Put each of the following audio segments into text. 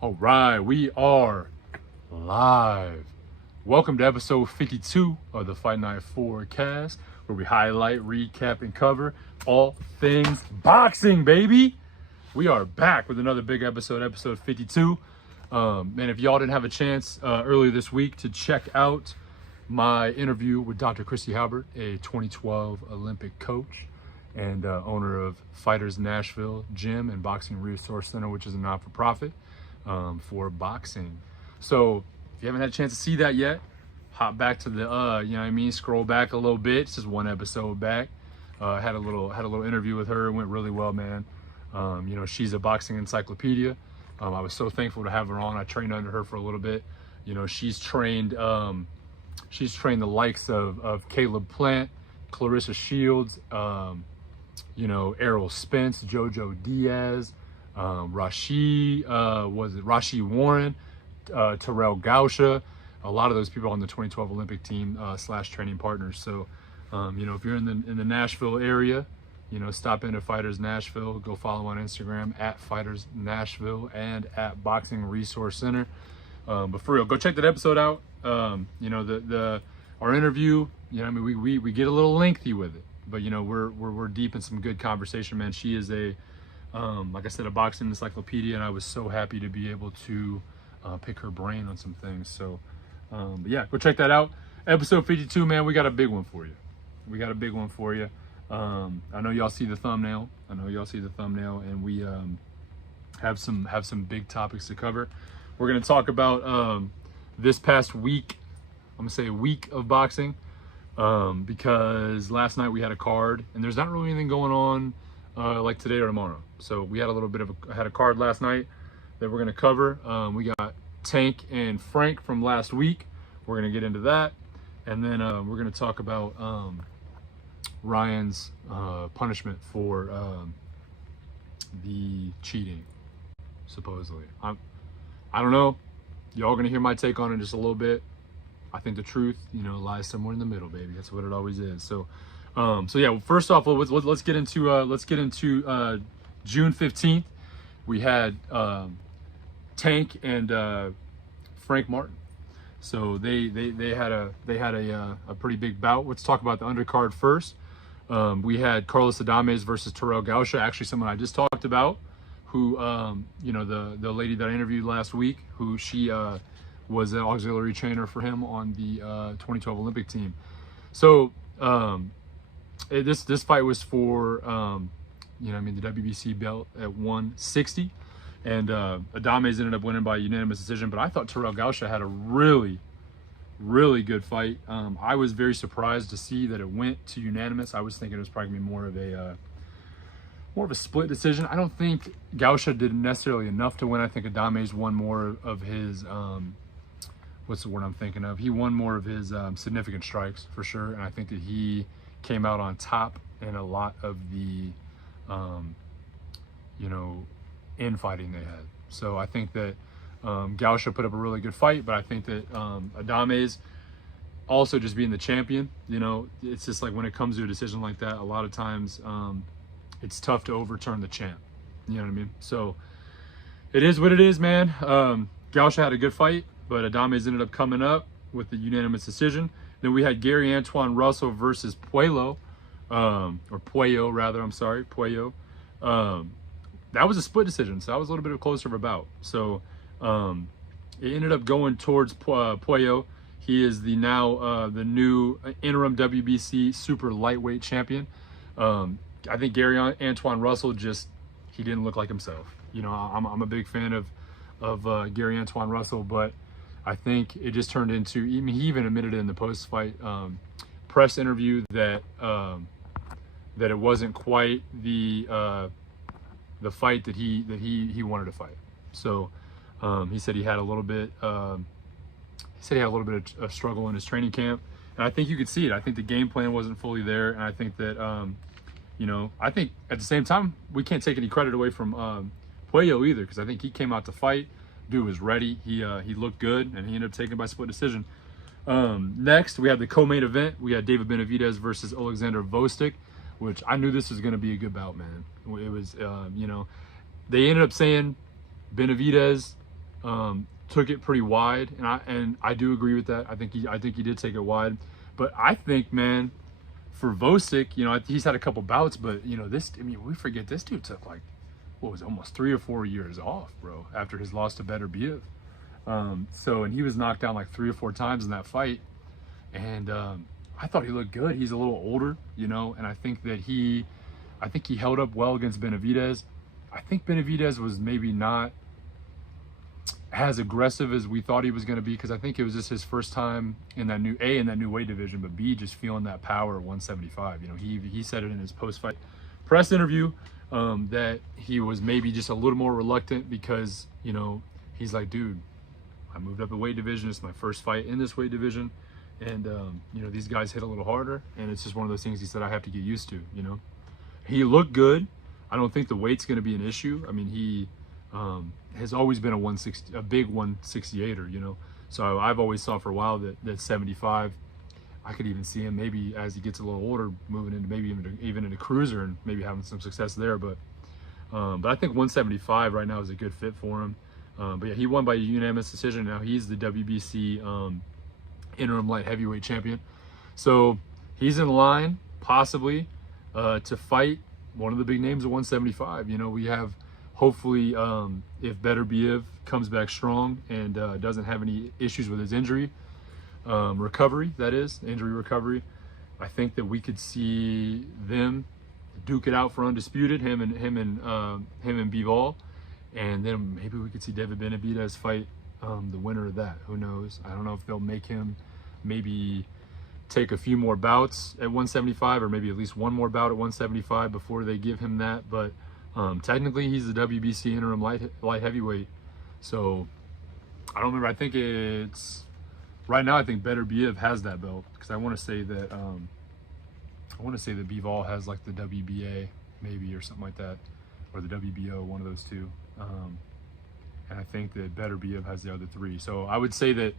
All right, we are live. Welcome to episode 52 of the Fight Night Forecast, where we highlight, recap, and cover all things boxing, baby. We are back with another big episode, episode 52. And if y'all didn't have a chance earlier this week to check out my interview with Dr. Christy Halbert, a 2012 Olympic coach and owner of Fighters Nashville Gym and Boxing Resource Center, which is a not-for-profit for boxing. So if you haven't had a chance to see that yet, hop back to the, scroll back a little bit. It's just one episode back. Had a little interview with her. It went really well, man. She's a boxing encyclopedia. I was so thankful to have her on. I trained under her for a little bit. She's trained the likes of Caleb Plant, Clarissa Shields, Errol Spence, Jojo Diaz, Rashi Warren, Terrell Gausha, a lot of those people on the 2012 Olympic team / training partners. So, if you're in the Nashville area, stop into Fighters Nashville. Go follow on Instagram at Fighters Nashville and at Boxing Resource Center. But for real, go check that episode out. Our interview, we get a little lengthy with it, but we're deep in some good conversation, man. She is like I said, a boxing encyclopedia, and I was so happy to be able to pick her brain on some things. So, go check that out. Episode 52, man, we got a big one for you. I know y'all see the thumbnail. And we have some big topics to cover. We're gonna talk about this past week. I'm gonna say a week of boxing, because last night we had a card, and there's not really anything going on like today or tomorrow. So we had a card last night that we're gonna cover. We got Tank and Frank from last week. We're gonna get into that, and then we're gonna talk about Ryan's punishment for the cheating, supposedly. I don't know. Y'all gonna hear my take on it in just a little bit. I think the truth, lies somewhere in the middle, baby. That's what it always is. So first off, let's get into June 15th. We had Tank and Frank Martin. So they had a pretty big bout. Let's talk about the undercard first. We had Carlos Adames versus Terrell Gausha, actually someone I just talked about, who the lady that I interviewed last week, who she was an auxiliary trainer for him on the 2012 Olympic team. So this fight was for the WBC belt at 160, and Adames ended up winning by unanimous decision. But I thought Terrell Gausha had a really good fight. I was very surprised to see that it went to unanimous. I was thinking it was probably gonna be more of a split decision. I don't think Gausha did necessarily enough to win. I think Adames won more of his what's the word I'm thinking of? He won more of his significant strikes for sure, and I think that he came out on top in a lot of the infighting they had. So I think that Gausha put up a really good fight, but I think that Adames, also just being the champion, it's just like when it comes to a decision like that, a lot of times it's tough to overturn the champ. You know what I mean? So it is what it is, man. Gausha had a good fight, but Adames ended up coming up with the unanimous decision. Then we had Gary Antoine Russell versus Puello. That was a split decision, so that was a little bit closer of a bout. So it ended up going towards Puello. He is the new interim WBC super lightweight champion. I think Gary Antoine Russell he didn't look like himself. I'm a big fan of Gary Antoine Russell, but I think it just turned into, he even admitted it in the post-fight press interview that it wasn't quite the fight that he wanted to fight. So he said he had a little bit of struggle in his training camp, and I think you could see it. I think the game plan wasn't fully there, and I think that I think at the same time we can't take any credit away from Puello either, because I think he came out to fight. Dude was ready. He looked good, and he ended up taking by split decision. Next, we had the co-main event. We had David Benavidez versus Alexander Vostik, which I knew this was going to be a good bout, man. It was, they ended up saying Benavidez took it pretty wide, and I do agree with that. I think he did take it wide, but I think, man, for Vosic, he's had a couple bouts, but we forget this dude took like, what was it, almost 3 or 4 years off, bro, after his loss to Better Biev. And he was knocked down like 3 or 4 times in that fight, and I thought he looked good. He's a little older, and I think he held up well against Benavidez. I think Benavidez was maybe not as aggressive as we thought he was going to be, because I think it was just his first time in that new weight division, but B, just feeling that power at 175. He said it in his post-fight press interview, that he was maybe just a little more reluctant because, he's like, dude, I moved up a weight division. It's my first fight in this weight division. And, these guys hit a little harder. And it's just one of those things he said I have to get used to, He looked good. I don't think the weight's going to be an issue. I mean, he has always been a big 168er, So I've always thought for a while that 75, I could even see him maybe as he gets a little older moving into maybe even into cruiser and maybe having some success there. But I think 175 right now is a good fit for him. But yeah, he won by a unanimous decision. Now he's the WBC interim light heavyweight champion. So he's in line possibly to fight one of the big names at 175. We have hopefully, if Better Biev comes back strong and doesn't have any issues with his injury recovery, injury recovery, I think that we could see them duke it out for undisputed, him and Bivol, and then maybe we could see David Benavidez fight the winner of that. Who knows? I don't know if they'll make him maybe take a few more bouts at 175, or maybe at least one more bout at 175 before they give him that. But technically, he's the WBC interim light heavyweight. So I don't remember. I think it's right now. I think Better Biev has that belt, because I want to say that Bivol has like the WBA maybe, or something like that, or the WBO, one of those two. And I think that Better Biev has the other 3. So I would say that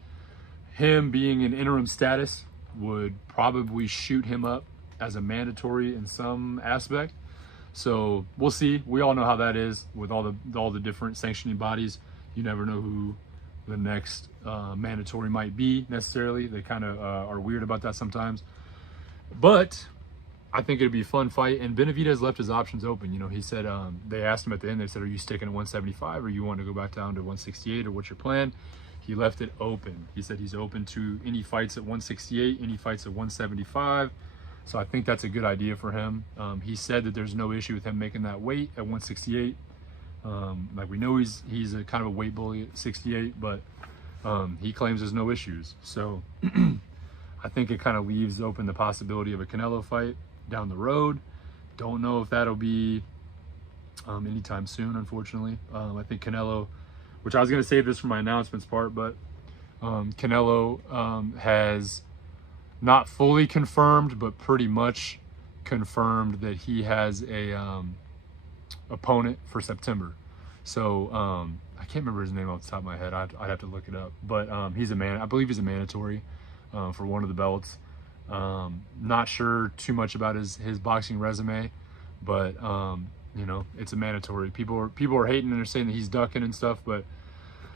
him being in interim status would probably shoot him up as a mandatory in some aspect. So we'll see. We all know how that is with all the different sanctioning bodies. You never know who the next mandatory might be necessarily. They kind of are weird about that sometimes. But I think it'd be a fun fight. And Benavidez left his options open. He said, they asked him at the end, they said, are you sticking at 175 or you want to go back down to 168, or what's your plan? He left it open. He said he's open to any fights at 168, any fights at 175. So I think that's a good idea for him. He said that there's no issue with him making that weight at 168. Like, we know he's a kind of a weight bully at 68, but he claims there's no issues. So I think it kind of leaves open the possibility of a Canelo fight down the road. Don't know if that'll be anytime soon, unfortunately. I think Canelo, which I was going to save this for my announcements part, but Canelo has not fully confirmed, but pretty much confirmed that he has a opponent for September. So I can't remember his name off the top of my head. I'd have to look it up. But I believe he's a mandatory for one of the belts. Not sure too much about his boxing resume, but it's a mandatory. People are hating and they're saying that he's ducking and stuff, but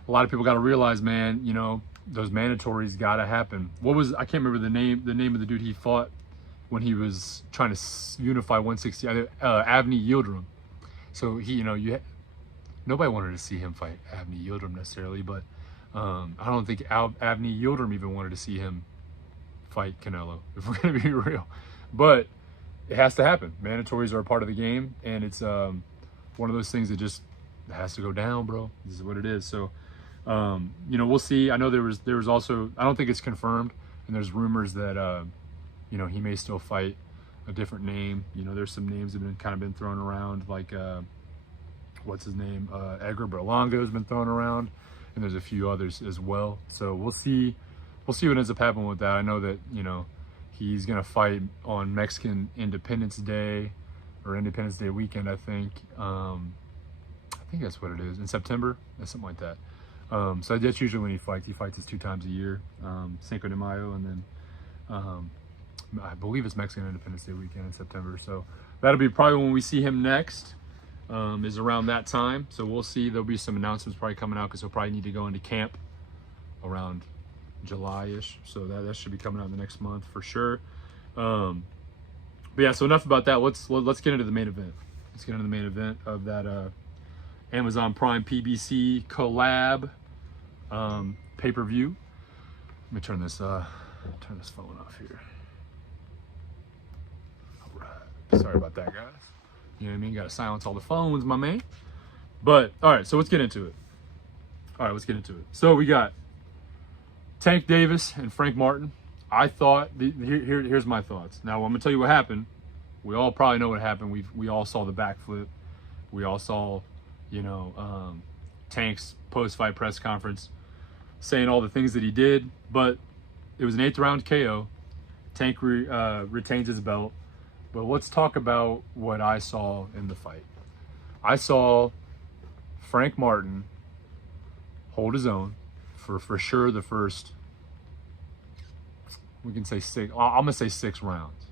a lot of people got to realize, man, those mandatories got to happen. I can't remember the name of the dude he fought when he was trying to unify 160, Avni Yildirim. So nobody wanted to see him fight Avni Yildirim necessarily, but I don't think Avni Yildirim even wanted to see him fight Canelo, if we're going to be real. But it has to happen. Mandatories are a part of the game, and it's one of those things that just has to go down, bro. This is what it is. So we'll see. I know there was also, I don't think it's confirmed, and there's rumors that he may still fight a different name. There's some names that have been thrown around, like what's his name, Edgar Berlanga has been thrown around, and there's a few others as well. So we'll see what ends up happening with that. I know that he's gonna fight on Mexican Independence Day or Independence Day weekend, I think that's what it is, in September, or something like that. So that's usually when he fights. He fights us 2 times a year, Cinco de Mayo, and then I believe it's Mexican Independence Day weekend in September. So that'll be probably when we see him next. is around that time. So we'll see. There'll be some announcements probably coming out because he'll probably need to go into camp around July-ish. So that should be coming out in the next month for sure. But yeah, so enough about that. Let's get into the main event. Let's get into the main event of that Amazon Prime PBC collab pay-per-view. Let me turn this phone off here. All right. Sorry about that, guys. You know what I mean? Got to silence all the phones, my man. But all right, so let's get into it. So we got Tank Davis and Frank Martin. I thought here's my thoughts. Now I'm gonna tell you what happened. We all probably know what happened. We all saw the backflip. We all saw, Tank's post-fight press conference saying all the things that he did. But it was an 8th round KO. Tank retains his belt. But let's talk about what I saw in the fight. I saw Frank Martin hold his own for sure the first, we can say 6, I'm gonna say 6 rounds.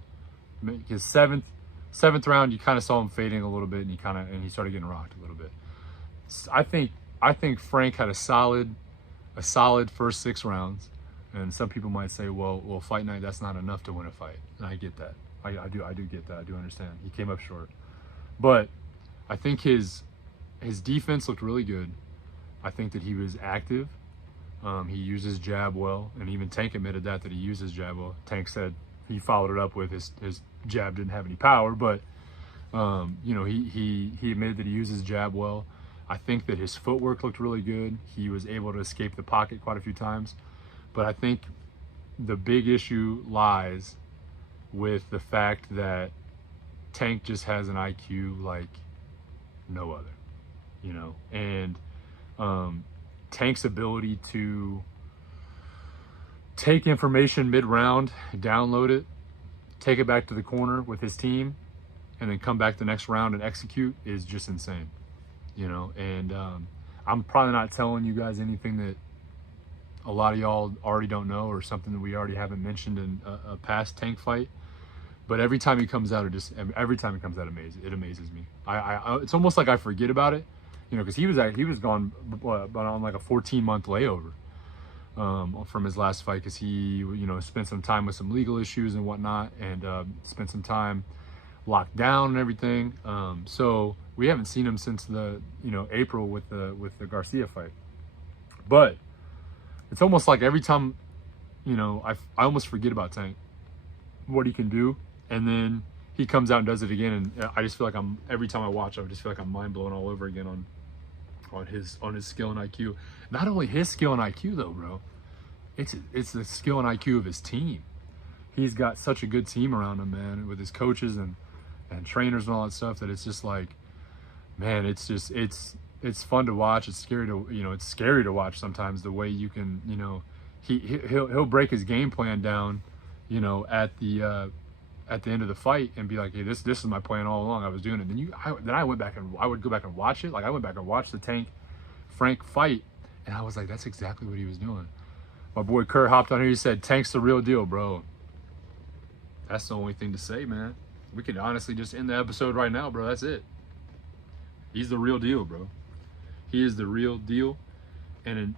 His seventh round, you kind of saw him fading a little bit, and he started getting rocked a little bit. I think Frank had a solid first 6 rounds, and some people might say, well, fight night, that's not enough to win a fight, and I get that. I do get that. I do understand. He came up short, but I think his defense looked really good. I think that he was active. He used his jab well, and even Tank admitted that he used his jab well. Tank said he followed it up with his jab didn't have any power, but he admitted that he used his jab well. I think that his footwork looked really good. He was able to escape the pocket quite a few times, but I think the big issue lies with the fact that Tank just has an IQ like no other, and Tank's ability to take information mid-round, download it, take it back to the corner with his team, and then come back the next round and execute is just insane, and I'm probably not telling you guys anything that a lot of y'all already don't know, or something that we already haven't mentioned in a past Tank fight. But every time he comes out, it amazes me. It's almost like I forget about it, because he was gone on like a 14-month layover from his last fight, because he spent some time with some legal issues and whatnot, and spent some time locked down and everything. So we haven't seen him since the April with the Garcia fight. But it's almost like every time, I almost forget about Tank, what he can do. And then he comes out and does it again, and I just feel like every time I watch, I just feel like I'm mind blown all over again on his skill and IQ. Not only his skill and IQ though, bro, it's the skill and IQ of his team. He's got such a good team around him, man, with his coaches and trainers and all that stuff, that it's just like, man, it's fun to watch. It's scary to watch sometimes, the way you can, he'll break his game plan down, at the end of the fight, and be like, hey, this is my plan all along. I was doing it. Then I went back and I would go back and watch it. Like, I went back and watched the Tank Frank fight, and I was like, that's exactly what he was doing. My boy Kurt hopped on here. He said, Tank's the real deal, bro. That's the only thing to say, man. We could honestly just end the episode right now, bro. That's it. He's the real deal, bro. He is the real deal, and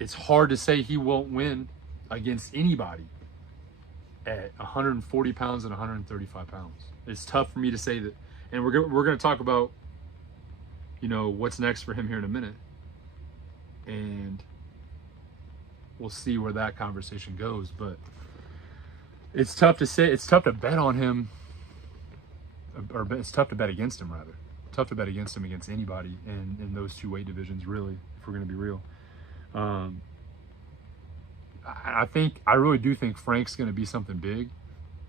it's hard to say he won't win against anybody at 140 pounds and 135 pounds. It's tough for me to say that. And we're going to talk about, what's next for him here in a minute. And we'll see where that conversation goes. But it's tough to say. It's tough to bet on him. Or it's tough to bet against him, rather. Tough to bet against him against anybody in those two weight divisions, really, if we're going to be real. I really do think Frank's going to be something big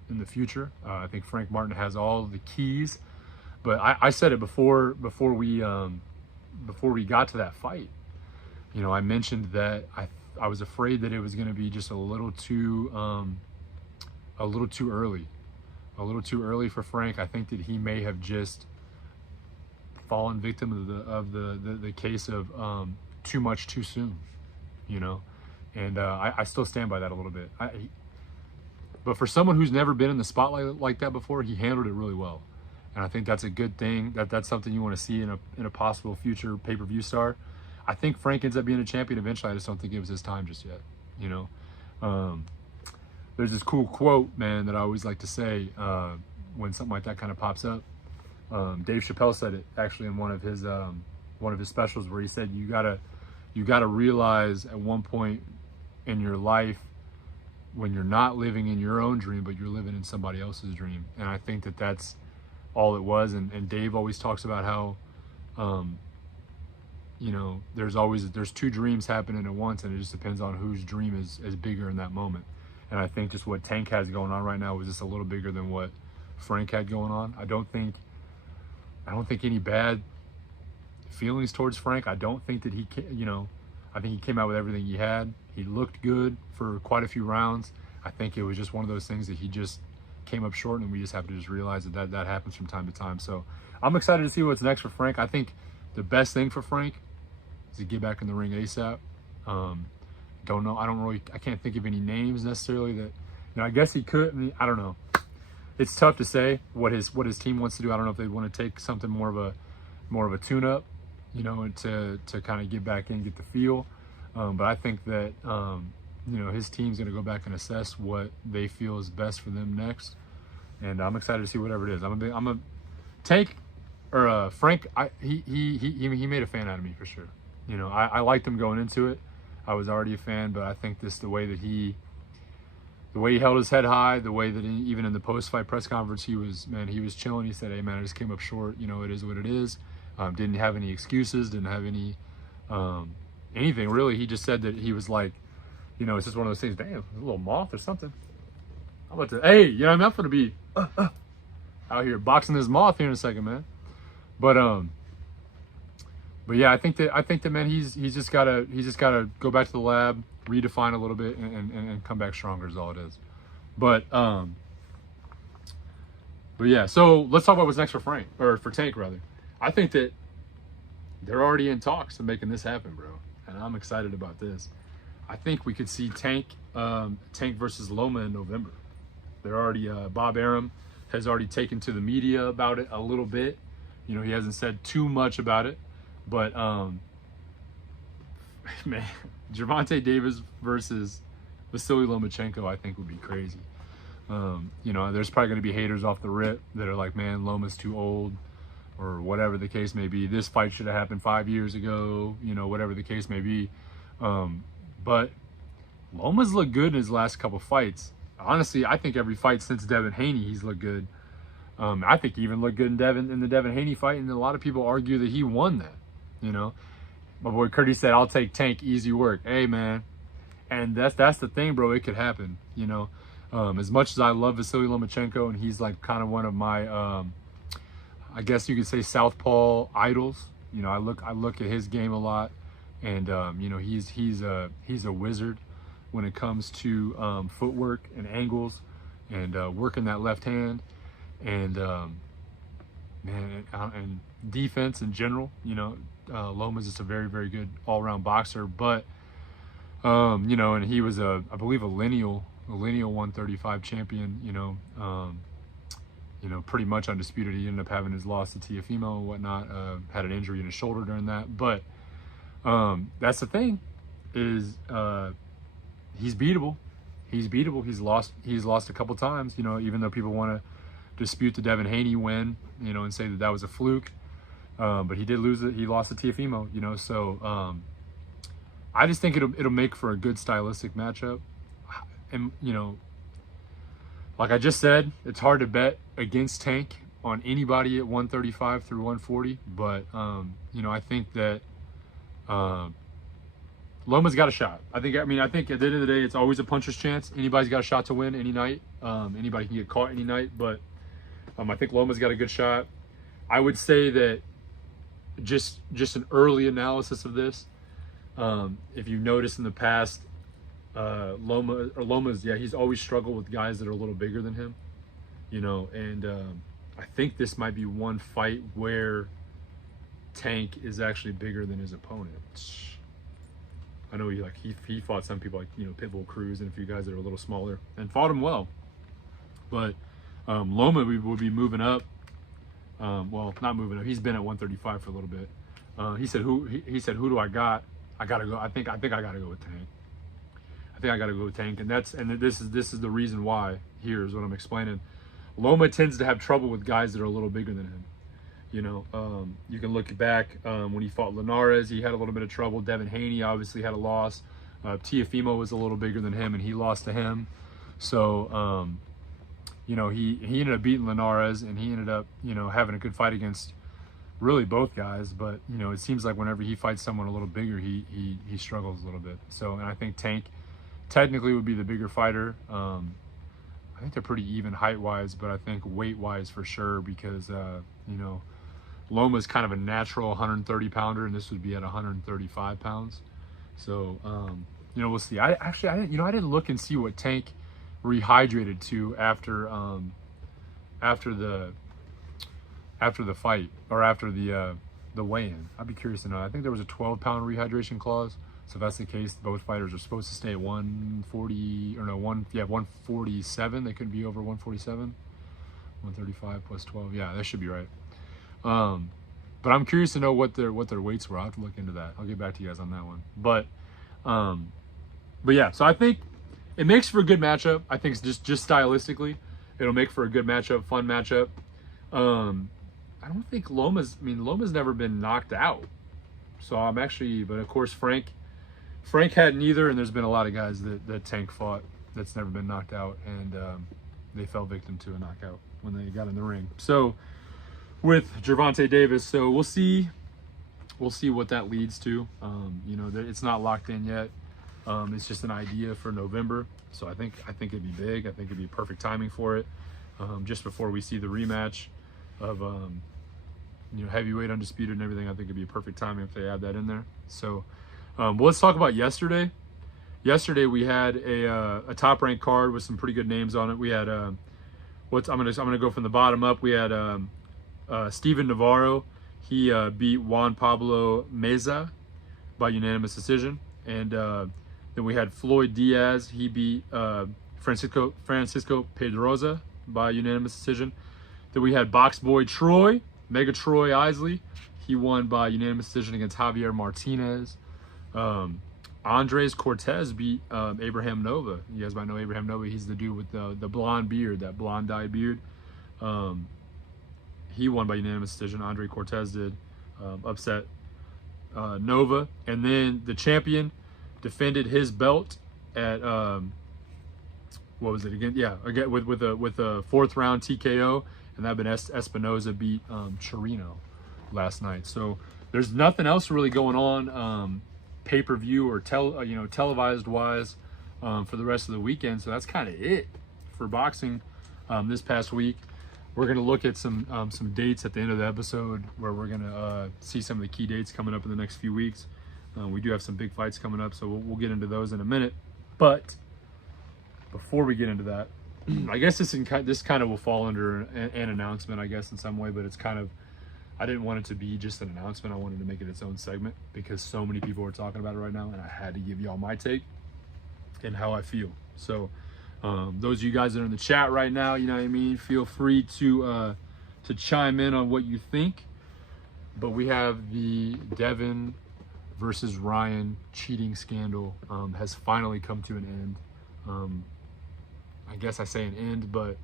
in the future. I think Frank Martin has all the keys, but I said it before we got to that fight. I mentioned that I was afraid that it was going to be just a little too early for Frank. I think that he may have just fallen victim of the case of too much too soon, And I still stand by that a little bit. But for someone who's never been in the spotlight like that before, he handled it really well. and I think that's a good thing. That's something you want to see in a possible future pay-per-view star. I think Frank ends up being a champion eventually. I just don't think it was his time just yet. You know, there's this cool quote, man, that I always like to say when something like that kind of pops up. Dave Chappelle said it actually in one of his specials, where he said you gotta realize at one point in your life when you're not living in your own dream, but you're living in somebody else's dream. And I think that's all it was. And Dave always talks about how, you know, there's two dreams happening at once, and it just depends on whose dream is bigger in that moment. And I think just what Tank has going on right now was just a little bigger than what Frank had going on. I don't think any bad feelings towards Frank. I don't think that I think he came out with everything he had. He looked good for quite a few rounds. I think it was just one of those things that he just came up short, and we just have to just realize that happens from time to time. So I'm excited to see what's next for Frank. I think the best thing for Frank is to get back in the ring ASAP. Don't know. I can't think of any names necessarily that, I guess he could. I mean, I don't know. It's tough to say what his team wants to do. I don't know if they want to take something more of a tune-up, and to kind of get back in, get the feel. But I think that, his team's going to go back and assess what they feel is best for them next. And I'm excited to see whatever it is. I'm a Tank or Frank. He made a fan out of me for sure. I liked him going into it. I was already a fan, but I think the way he held his head high, the way that even in the post-fight press conference, he was chilling. He said, "Hey man, I just came up short. It is what it is." Didn't have any excuses. Didn't have any anything really. He just said that he was like, it's just one of those things. Damn, a little moth or something. I'm about to. Hey, I'm not going to be out here boxing this moth here in a second, man. But yeah, I think that man, he's just gotta go back to the lab, redefine a little bit, and come back stronger is all it is. But yeah, so let's talk about what's next for Frank, or for Tank rather. I think that they're already in talks of making this happen, bro, and I'm excited about this. I think we could see Tank versus Loma in November. They're already Bob Arum has already taken to the media about it a little bit. He hasn't said too much about it. But, man, Gervonta Davis versus Vasily Lomachenko, I think would be crazy. There's probably going to be haters off the rip that are like, man, Loma's too old, or whatever the case may be. This fight should have happened 5 years ago, whatever the case may be. But Loma's looked good in his last couple fights. Honestly, I think every fight since Devin Haney, he's looked good. I think he even looked good in the Devin Haney fight, and a lot of people argue that he won that. My boy Curdy said, "I'll take Tank, easy work." Hey man, and that's the thing, bro. It could happen. As much as I love Vasily Lomachenko, and he's like kind of one of my, I guess you could say, southpaw idols. I look at his game a lot, and he's a wizard when it comes to footwork and angles and working that left hand, and man, and defense in general. Loma's just a very, very good all-around boxer, but and he was I believe a lineal 135 champion, pretty much undisputed. He ended up having his loss to Teofimo and whatnot, had an injury in his shoulder during that, but that's the thing, is he's beatable. He's lost a couple times, even though people want to dispute the Devin Haney win, and say that was a fluke. But he did lose it. He lost to Teofimo, so I just think it'll make for a good stylistic matchup. And, like I just said, it's hard to bet against Tank on anybody at 135 through 140. But, I think that Loma's got a shot. I think at the end of the day, it's always a puncher's chance. Anybody's got a shot to win any night. Anybody can get caught any night. But I think Loma's got a good shot. I would say that just an early analysis of this, if you notice in the past, Loma's, he's always struggled with guys that are a little bigger than him, and I think this might be one fight where Tank is actually bigger than his opponent. I know he fought some people like Pitbull Cruz and a few guys that are a little smaller and fought him well, but Loma would be moving up Well, not moving up. He's been at 135 for a little bit. He said, who do I got? I gotta go. I think I gotta go with Tank. I think I gotta go with Tank, and this is the reason why. Here's what I'm explaining. Loma tends to have trouble with guys that are a little bigger than him. You know, you can look back when he fought Linares, he had a little bit of trouble. Devin Haney obviously had a loss. Tiafimo was a little bigger than him, and he lost to him. So, you know, he ended up beating Linares, and he ended up, you know, having a good fight against really both guys. But, you know, it seems like whenever he fights someone a little bigger, he struggles a little bit. So, and I think Tank technically would be the bigger fighter. I think they're pretty even height-wise, but I think weight-wise for sure, because, you know, Loma's kind of a natural 130-pounder, and this would be at 135 pounds. So, you know, we'll see. I didn't look and see what Tank rehydrated to after the fight, or after the weigh-in. I'd be curious to know. I think there was a 12-pound rehydration clause. So if that's the case, both fighters are supposed to stay at 140, or no, 147. They couldn't be over 147. 135 plus 12. Yeah, that should be right. But I'm curious to know what their weights were. I'll have to look into that. I'll get back to you guys on that one. But yeah, so I think it makes for a good matchup. I think it's just stylistically, it'll make for a good matchup, fun matchup. I don't think Loma's never been knocked out. So I'm actually, but of course Frank had neither, and there's been a lot of guys that Tank fought that's never been knocked out, and they fell victim to a knockout when they got in the ring. So with Gervonta Davis, so we'll see what that leads to. You know, it's not locked in yet. It's just an idea for November. So I think it'd be big. I think it'd be perfect timing for it. Just before we see the rematch of you know, heavyweight undisputed and everything, I think it'd be a perfect timing if they add that in there. So but let's talk about yesterday. Yesterday we had a top ranked card with some pretty good names on it. We had I'm gonna go from the bottom up. We had Steven Navarro. He beat Juan Pablo Meza by unanimous decision, and then we had Floyd Diaz. He beat Francisco Pedroza by unanimous decision. Then we had Box Boy Troy, Mega Troy Isley. He won by unanimous decision against Javier Martinez. Andres Cortez beat Abraham Nova. You guys might know Abraham Nova. He's the dude with the blonde beard, that blonde dyed beard. He won by unanimous decision. Andre Cortez did, upset Nova. And then the champion defended his belt at what was it again? Yeah, again with a fourth round TKO, and that been Espinoza beat Chirino last night. So there's nothing else really going on pay-per-view or televised wise for the rest of the weekend. So that's kind of it for boxing this past week. We're going to look at some dates at the end of the episode, where we're going to see some of the key dates coming up in the next few weeks. We do have some big fights coming up, so we'll get into those in a minute. But before we get into that, I guess this kind of will fall under an announcement, I guess, in some way, but it's kind of, I didn't want it to be just an announcement. I wanted to make it its own segment because so many people are talking about it right now, and I had to give y'all my take and how I feel. So those of you guys that are in the chat right now, you know what I mean, feel free to chime in on what you think. But we have the Devin versus Ryan cheating scandal has finally come to an end. I guess I say an end, but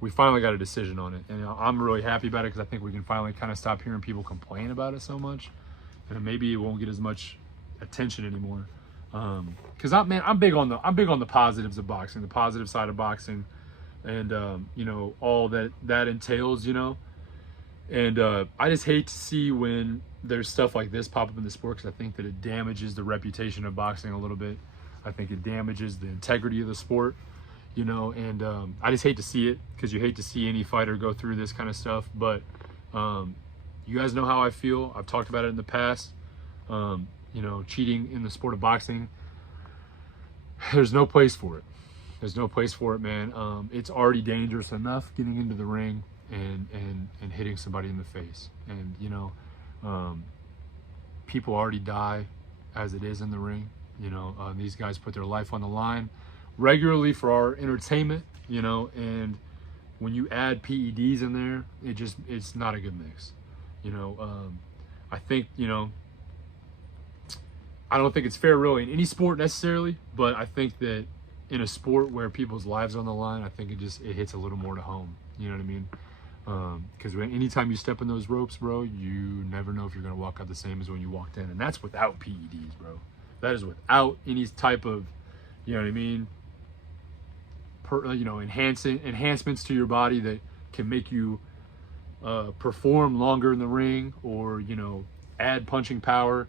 we finally got a decision on it, and I'm really happy about it because I think we can finally kind of stop hearing people complain about it so much, and maybe it won't get as much attention anymore. Because I'm big on the positives of boxing, the positive side of boxing, and you know, all that entails, you know. And I just hate to see when there's stuff like this pop up in the sport, because I think that it damages the reputation of boxing a little bit. I think it damages the integrity of the sport, you know. And I just hate to see it, because you hate to see any fighter go through this kind of stuff. But you guys know how I feel. I've talked about it in the past. You know, cheating in the sport of boxing, there's no place for it. There's no place for it, man. It's already dangerous enough getting into the ring and hitting somebody in the face. And, you know, people already die as it is in the ring. You know, these guys put their life on the line regularly for our entertainment, you know, and when you add PEDs in there, it's not a good mix. I think, I don't think it's fair really in any sport necessarily, but I think that in a sport where people's lives are on the line, I think it hits a little more to home. You know what I mean? Because anytime you step in those ropes, bro, you never know if you're going to walk out the same as when you walked in. And that's without PEDs, bro. That is without any type of, you know what I mean, enhancements to your body that can make you perform longer in the ring, or, add punching power.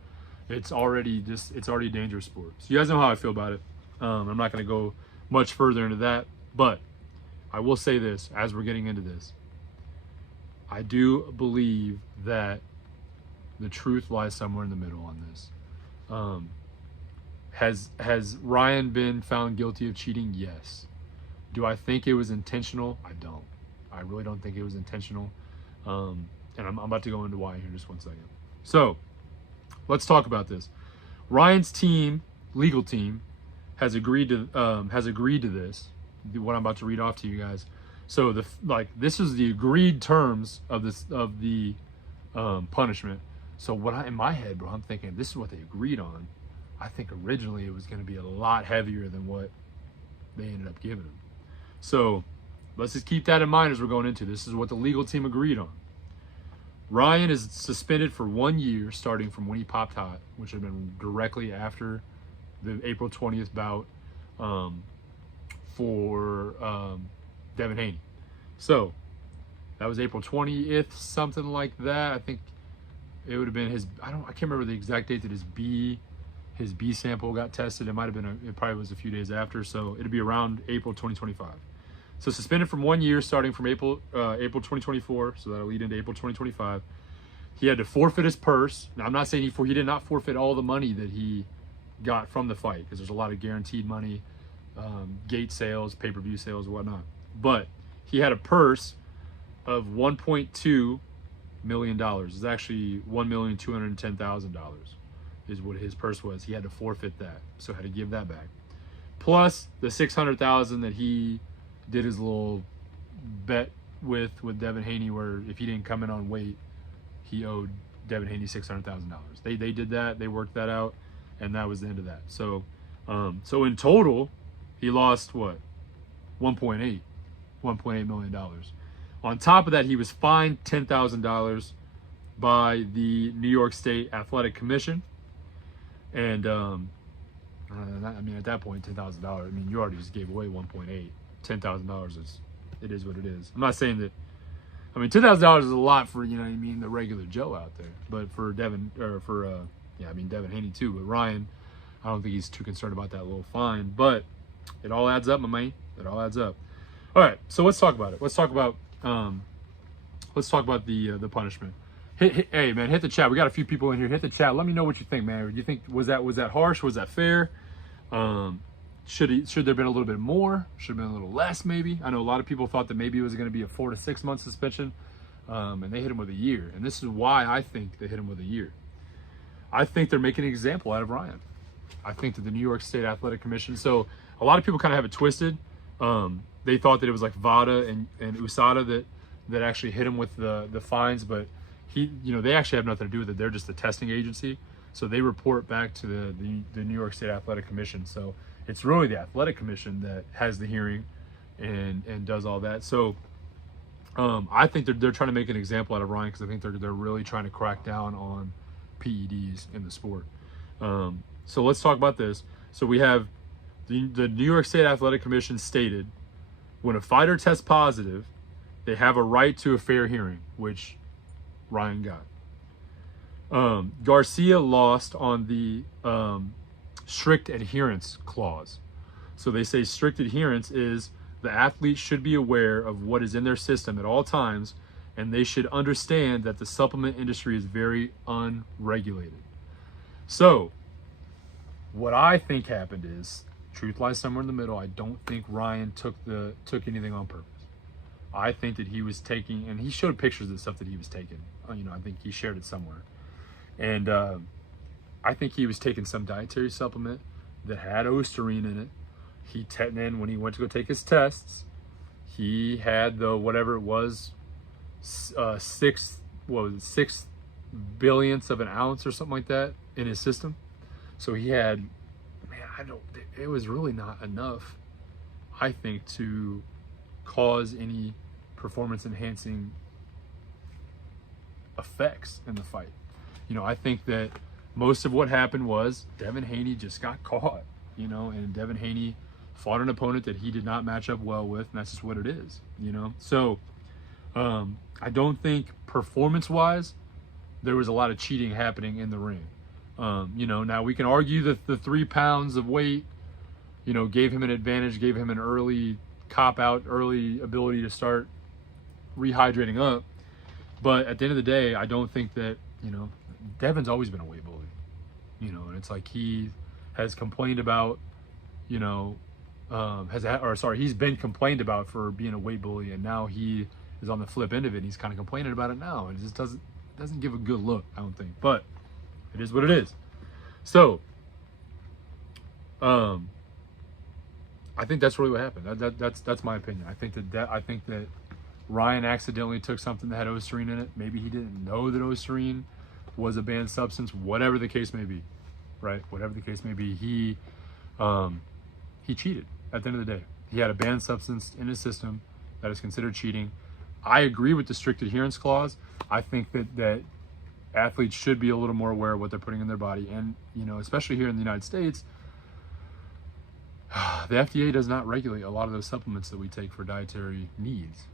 It's already a dangerous sport. So you guys know how I feel about it. I'm not going to go much further into that, but I will say this as we're getting into this. I do believe that the truth lies somewhere in the middle on this. Has Ryan been found guilty of cheating? Yes. Do I think it was intentional? I don't. I really don't think it was intentional. And I'm about to go into why here in just 1 second. So let's talk about this. Ryan's legal team, has agreed to this. What I'm about to read off to you guys. So this is the agreed terms of the punishment. So in my head, bro, I'm thinking this is what they agreed on. I think originally it was going to be a lot heavier than what they ended up giving him. So let's just keep that in mind as we're going into this. This is what the legal team agreed on. Ryan is suspended for 1 year starting from when he popped hot, which had been directly after the April 20th bout for Devin Haney. So that was April 20th, something like that. I think it would have been I can't remember the exact date that his B sample got tested. It probably was a few days after. So it'd be around April 2025. So suspended from 1 year starting from April 2024. So that'll lead into April 2025. He had to forfeit his purse. Now I'm not saying he did not forfeit all the money that he got from the fight, because there's a lot of guaranteed money, gate sales, pay-per-view sales, and whatnot. But he had a purse of $1.2 million. It's actually $1,210,000 is what his purse was. He had to forfeit that, so had to give that back. Plus the $600,000 that he did his little bet with Devin Haney, where if he didn't come in on weight, he owed Devin Haney $600,000. They did that. They worked that out, and that was the end of that. So in total, he lost what? $1.8 million. On top of that, he was fined $10,000 by the New York State Athletic Commission. And at that point, $10,000. You already just gave away 1.8. $10,000 is what it is. I'm not saying that. $10,000 is a lot for the regular Joe out there, but for Devin Haney too. But Ryan, I don't think he's too concerned about that little fine. But it all adds up, my man. It all adds up. All right, so let's talk about it. Let's talk about the punishment. Hey man, hit the chat. We got a few people in here. Hit the chat. Let me know what you think, man. Do you think was that harsh? Was that fair? Should there have been a little bit more? Should have been a little less, maybe. I know a lot of people thought that maybe it was going to be a 4 to 6 month suspension, and they hit him with a year. And this is why I think they hit him with a year. I think they're making an example out of Ryan. I think that the New York State Athletic Commission. So a lot of people kind of have it twisted. They thought that it was like VADA and USADA that actually hit him with the fines, but they actually have nothing to do with it. They're just the testing agency. So they report back to the New York State Athletic Commission. So it's really the Athletic Commission that has the hearing and does all that. So I think they're trying to make an example out of Ryan, because I think they're really trying to crack down on PEDs in the sport. So let's talk about this. So we have the New York State Athletic Commission stated, when a fighter tests positive, they have a right to a fair hearing, which Ryan got. Garcia lost on the strict adherence clause. So they say strict adherence is the athlete should be aware of what is in their system at all times, and they should understand that the supplement industry is very unregulated. So what I think happened is, truth lies somewhere in the middle. I don't think Ryan took anything on purpose. I think that he was taking, and he showed pictures of the stuff that he was taking. I think he shared it somewhere. And I think he was taking some dietary supplement that had Osterine in it. Then when he went to go take his tests, he had the whatever it was, 6 billionths of an ounce or something like that in his system. So he had, man, it was really not enough, I think, to cause any performance enhancing effects in the fight. I think that most of what happened was Devin Haney just got caught, and Devin Haney fought an opponent that he did not match up well with, and that's just what it is, So I don't think performance-wise there was a lot of cheating happening in the ring. Now we can argue that the 3 pounds of weight, gave him an advantage, gave him an early cop-out, early ability to start rehydrating up. But at the end of the day, I don't think that, Devin's always been a weight bully, and it's like he has complained about, he's been complained about for being a weight bully, and now he is on the flip end of it. And he's kind of complaining about it now, and it just doesn't give a good look, I don't think. But it is what it is. So, I think that's really what happened. That's my opinion. I think that Ryan accidentally took something that had Osterine in it. Maybe he didn't know that Osterine was a banned substance. Whatever the case may be, right? Whatever the case may be, he cheated. At the end of the day, he had a banned substance in his system that is considered cheating. I agree with the strict adherence clause. I think that athletes should be a little more aware of what they're putting in their body, and especially here in the United States, the FDA does not regulate a lot of those supplements that we take for dietary needs.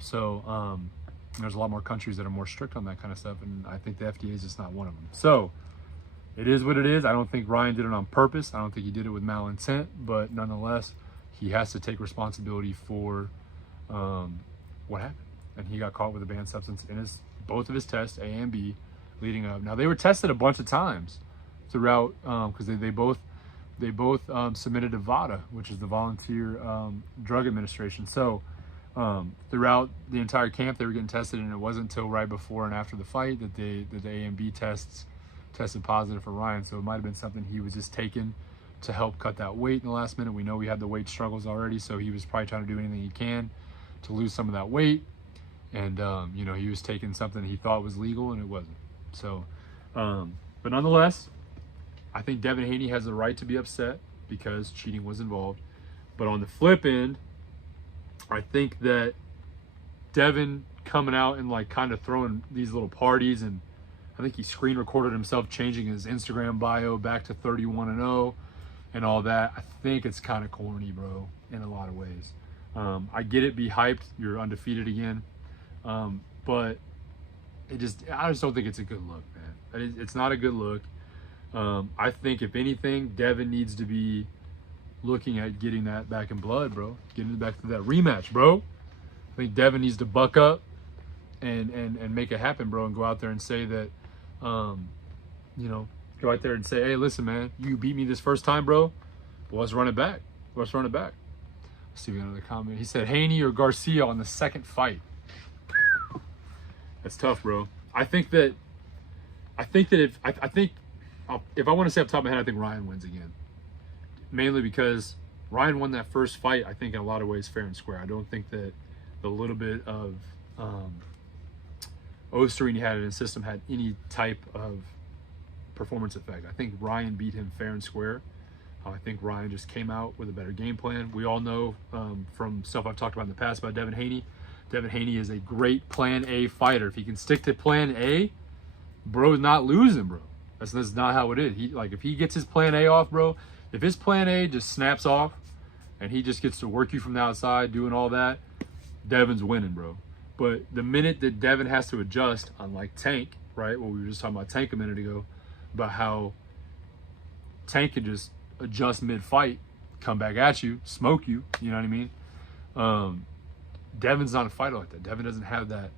So there's a lot more countries that are more strict on that kind of stuff, and I think the FDA is just not one of them. So it is what it is. I don't think Ryan did it on purpose. I don't think he did it with malintent, but nonetheless, he has to take responsibility for what happened. And he got caught with a banned substance in both of his tests, A and B, leading up. Now they were tested a bunch of times throughout, because they both submitted to VADA, which is the Volunteer Drug Administration. So throughout the entire camp, they were getting tested, and it wasn't until right before and after the fight that the A and B tests tested positive for Ryan. So it might have been something he was just taking to help cut that weight in the last minute. We know we had the weight struggles already, so he was probably trying to do anything he can to lose some of that weight. And he was taking something he thought was legal, and it wasn't. So, but nonetheless, I think Devin Haney has the right to be upset because cheating was involved. But on the flip end, I think that Devin coming out and like kind of throwing these little parties, and I think he screen recorded himself changing his Instagram bio back to 31-0 and all that. I think it's kind of corny, bro, in a lot of ways. I get it, be hyped, you're undefeated again. But I just don't think it's a good look, man. It's not a good look. I think if anything, Devin needs to be looking at getting that back in blood, bro. Getting it back to that rematch, bro. I think Devin needs to buck up and make it happen, bro, and go out there and say that, go out there and say, hey, listen, man, you beat me this first time, bro. Well, let's run it back. Let's see, we got another comment. He said Haney or Garcia on the second fight. That's tough, bro. I think if I want to say off the top of my head, I think Ryan wins again. Mainly because Ryan won that first fight, I think, in a lot of ways fair and square. I don't think that the little bit of Osterine he had in his system had any type of performance effect. I think Ryan beat him fair and square. I think Ryan just came out with a better game plan. We all know from stuff I've talked about in the past about Devin Haney. Devin Haney is a great plan A fighter. If he can stick to plan A, bro's not losing, bro. That's not how it is. If he gets his plan A off, bro, if his plan A just snaps off and he just gets to work you from the outside doing all that, Devin's winning, bro. But the minute that Devin has to adjust, unlike Tank, right? Well, we were just talking about Tank a minute ago, about how Tank can just adjust mid-fight, come back at you, smoke you, you know what I mean? Devin's not a fighter like that. Devin doesn't have that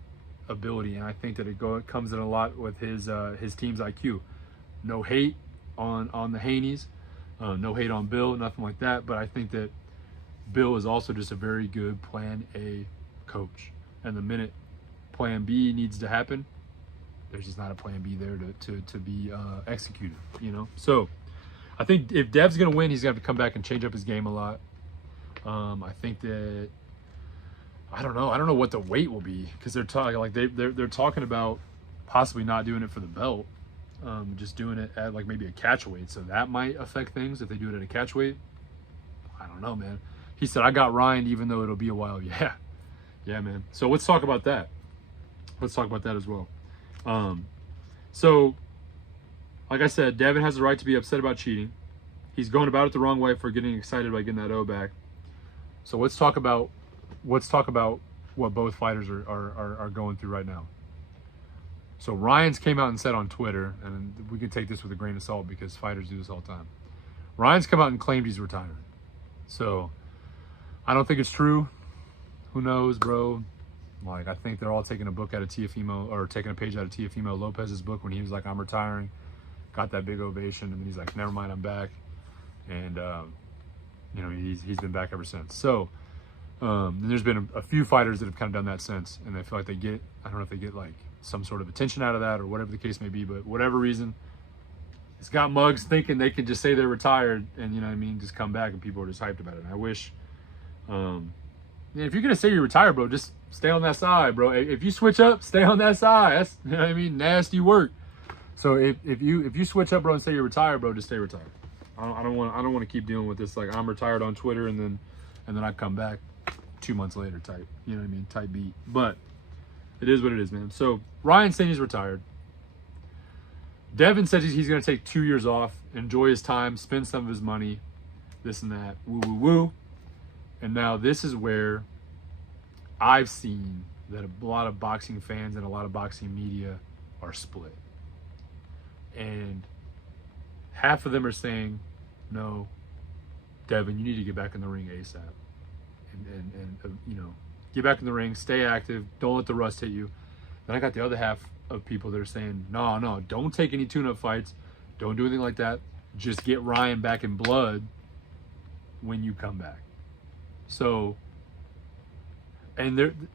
ability, and I think that it comes in a lot with his team's IQ. No hate on the Haneys, no hate on Bill, nothing like that, but I think that Bill is also just a very good plan A coach. And the minute plan B needs to happen, there's just not a plan B there to be executed, So I think if Dev's going to win, he's going to have to come back and change up his game a lot. I think that I don't know. I don't know what the weight will be because they're talking like they're talking about possibly not doing it for the belt, just doing it at like maybe a catch weight. So that might affect things if they do it at a catch weight. I don't know, man. He said, I got Ryan even though it'll be a while. Yeah. Yeah, man. So let's talk about that. Let's talk about that as well. So, like I said, Devin has the right to be upset about cheating. He's going about it the wrong way for getting excited by getting that O back. So let's talk about what both fighters are going through right now. So Ryan's came out and said on Twitter, and we can take this with a grain of salt because fighters do this all the time. Ryan's come out and claimed he's retiring. So I don't think it's true. Who knows, bro? Like, I think they're all taking a book out of Teofimo, or taking a page out of Teofimo Lopez's book when he was like, I'm retiring. Got that big ovation, and then he's like, never mind, I'm back. And, you know, he's been back ever since. So, and there's been a few fighters that have kind of done that since, and they feel like they get, I don't know if they get like some sort of attention out of that or whatever the case may be, but whatever reason, it's got mugs thinking they can just say they're retired and, you know what I mean, just come back and people are just hyped about it. And I wish, if you're going to say you're retired, bro, just stay on that side, bro. If you switch up, stay on that side. That's, you know what I mean, nasty work. So if you switch up, bro, and say you're retired, bro, just stay retired. I don't want to keep dealing with this like I'm retired on Twitter and then I come back 2 months later type, you know what I mean, type beat. But it is what it is, man. So Ryan's saying he's retired. Devin says he's going to take 2 years off, enjoy his time, spend some of his money, this and that, woo, woo, woo. And now this is where I've seen that a lot of boxing fans and a lot of boxing media are split. And half of them are saying, no, Devin, you need to get back in the ring ASAP. And you know, get back in the ring, stay active, don't let the rust hit you. Then I got the other half of people that are saying, no, don't take any tune-up fights. Don't do anything like that. Just get Ryan back in blood when you come back. So, and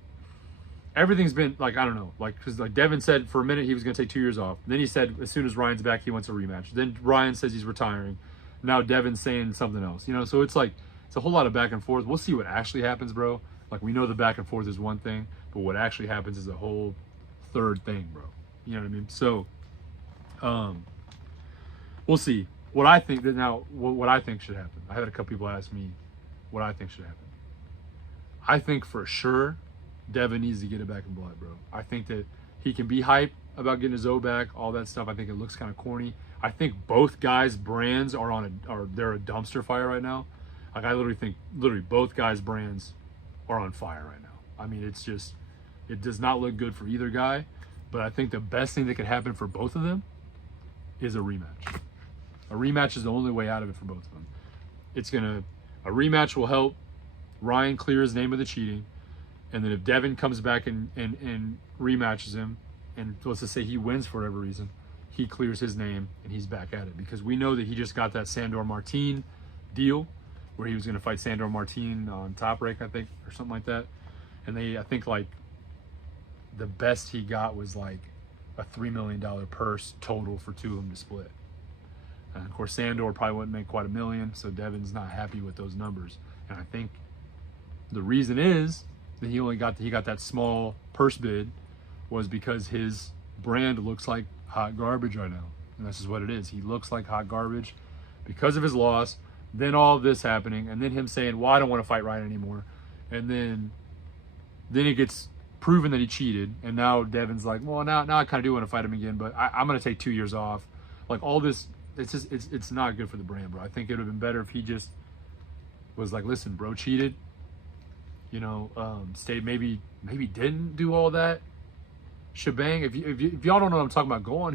everything's been like, I don't know, like, because like Devin said for a minute he was going to take 2 years off. Then he said as soon as Ryan's back, he wants a rematch. Then Ryan says he's retiring. Now Devin's saying something else, you know? So it's like, it's a whole lot of back and forth. We'll see what actually happens, bro. Like, we know the back and forth is one thing, but what actually happens is a whole third thing, bro. You know what I mean? So, we'll see. What I think that now, what I think should happen. I had a couple people ask me what I think should happen. I think for sure Devin needs to get it back in blood, bro. I think that he can be hype about getting his O back, all that stuff. I think it looks kind of corny. I think both guys' brands they're a dumpster fire right now. Like, I literally think both guys' brands are on fire right now. I mean, it's just, it does not look good for either guy, but I think the best thing that could happen for both of them is a rematch. A rematch is the only way out of it for both of them. A rematch will help Ryan clear his name of the cheating, and then if Devin comes back and rematches him, and let's just say he wins for whatever reason, he clears his name and he's back at it, because we know that he just got that Sandor Martin deal where he was going to fight Sandor Martin on Top Rank, I think, or something like that. And I think like the best he got was like a $3 million purse total for two of them to split. And of course, Sandor probably wouldn't make quite $1 million, so Devin's not happy with those numbers. And I think the reason is that he got that small purse bid was because his brand looks like hot garbage right now. And this is what it is. He looks like hot garbage because of his loss, then all of this happening, and then him saying, well, I don't want to fight Ryan anymore. And then it gets proven that he cheated, and now Devin's like, well, now I kind of do want to fight him again, but I'm going to take 2 years off. Like, all this, it's not good for the brand, bro. I think it would have been better if he just was like, listen, bro cheated, you know, maybe didn't do all that shebang. If y'all don't know what I'm talking about, go on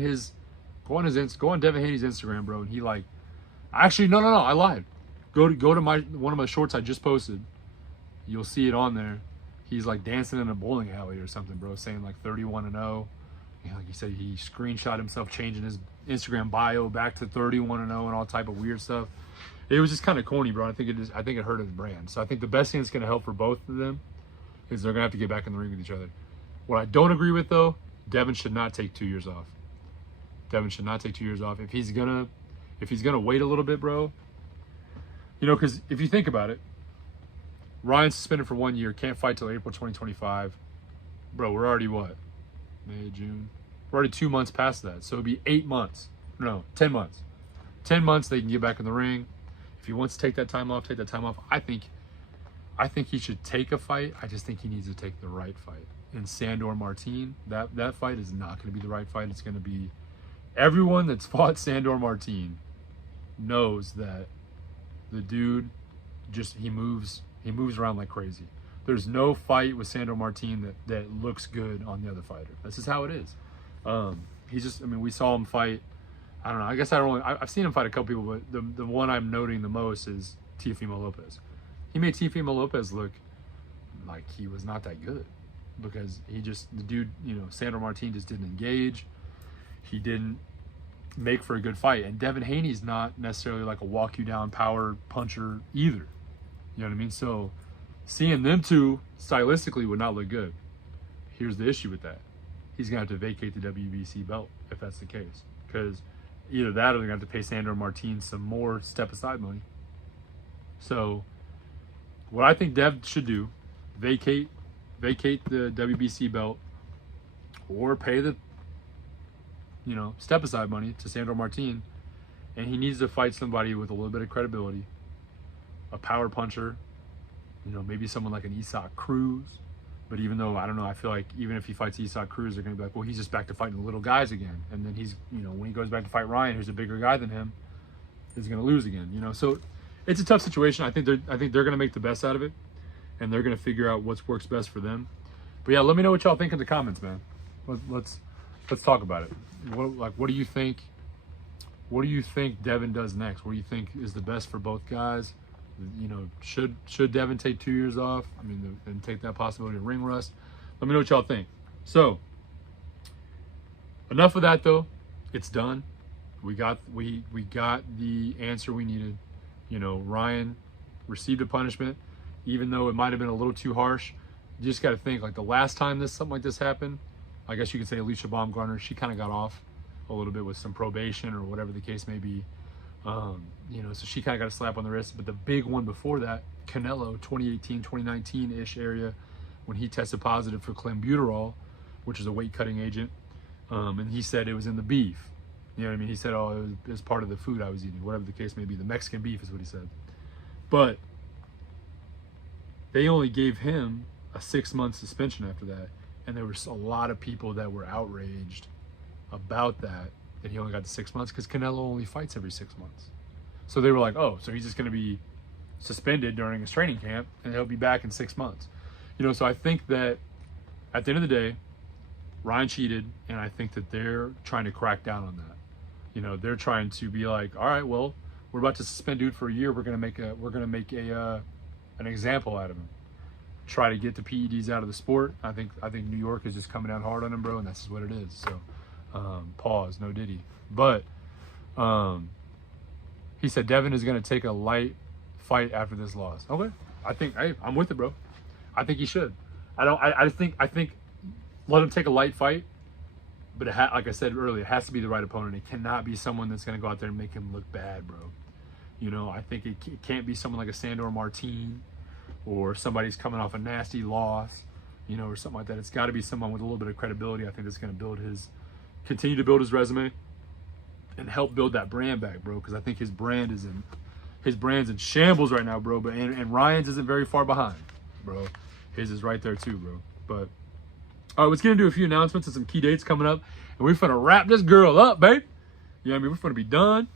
Devin Haney's Instagram, bro, and he like, actually, no, I lied. Go to one of my shorts I just posted. You'll see it on there. He's like dancing in a bowling alley or something, bro, saying like 31-0. You know, like he said, he screenshot himself changing his Instagram bio back to 31-0 and all type of weird stuff. It was just kind of corny, bro. I think it hurt his brand. So I think the best thing that's going to help for both of them is they're going to have to get back in the ring with each other. What I don't agree with, though, Devin should not take 2 years off. Devin should not take 2 years off. If he's gonna wait a little bit, bro, you know, because if you think about it, Ryan's suspended for 1 year, can't fight till April 2025. Bro, we're already what? May, June. We're already 2 months past that. So it'd be 8 months. No, 10 months. 10 months they can get back in the ring. If he wants to take that time off, take that time off. I think he should take a fight. I just think he needs to take the right fight. And Sandor Martin, that fight is not going to be the right fight. It's going to be, everyone that's fought Sandor Martin knows that the dude just, he moves around like crazy. There's no fight with Sandor Martin that looks good on the other fighter. This is how it is. He's just, I mean, we saw him fight. I don't know. I guess I've seen him fight a couple people, but the one I'm noting the most is Teofimo Lopez. He made Teofimo Lopez look like he was not that good because the dude, Sandor Martin just didn't engage. He didn't make for a good fight. And Devin Haney's not necessarily like a walk you down power puncher either. You know what I mean? So seeing them two stylistically would not look good. Here's the issue with that. He's going to have to vacate the WBC belt if that's the case. Because either that or they're going to have to pay Sandor Martin some more step-aside money. So what I think Dev should do, vacate the WBC belt or pay the, step-aside money to Sandor Martin. And he needs to fight somebody with a little bit of credibility. A power puncher. Maybe someone like an Isaac Cruz. But even though, I don't know, I feel like even if he fights Isaac Cruz, they're going to be like, well, he's just back to fighting the little guys again. And then he's, when he goes back to fight Ryan, who's a bigger guy than him, he's going to lose again, So it's a tough situation. I think they're going to make the best out of it. And they're going to figure out what works best for them. But yeah, let me know what y'all think in the comments, man. Let's talk about it. What do you think? What do you think Devin does next? What do you think is the best for both guys? Should Devin take 2 years off? I mean, and take that possibility of ring rust. Let me know what y'all think. So, enough of that though. It's done. We got the answer we needed. Ryan received a punishment, even though it might have been a little too harsh. You just got to think, like the last time something like this happened, I guess you could say Alicia Baumgartner, she kind of got off a little bit with some probation or whatever the case may be. So she kind of got a slap on the wrist. But the big one before that, Canelo, 2018, 2019-ish area, when he tested positive for clenbuterol, which is a weight-cutting agent, and he said it was in the beef. You know what I mean? He said, oh, it was part of the food I was eating, whatever the case may be. The Mexican beef is what he said. But they only gave him a 6-month suspension after that. And there was a lot of people that were outraged about that he only got the 6 months because Canelo only fights every 6 months. So they were like, oh, so he's just going to be suspended during his training camp and he'll be back in 6 months. So I think that at the end of the day, Ryan cheated, and I think that they're trying to crack down on that. They're trying to be like, all right, well, we're about to suspend dude for a year. We're going to make an example out of him. Try to get the PEDs out of the sport. I think New York is just coming down hard on him, bro, and that's just what it is. So pause, no Diddy. But he said Devin is going to take a light fight after this loss. Okay, I'm with it, bro. I think he should. I think let him take a light fight, but like I said earlier, it has to be the right opponent. It cannot be someone that's going to go out there and make him look bad, bro. I think it can't be someone like a Sandor Martin or somebody's coming off a nasty loss, or something like that. It's got to be someone with a little bit of credibility. I think that's going to continue to build his resume and help build that brand back, bro. Because I think his brand's in shambles right now, bro. But and Ryan's isn't very far behind, bro. His is right there too, bro. But all right, let's get into a few announcements and some key dates coming up, and we're finna wrap this girl up, babe. You know what I mean? We're finna be done.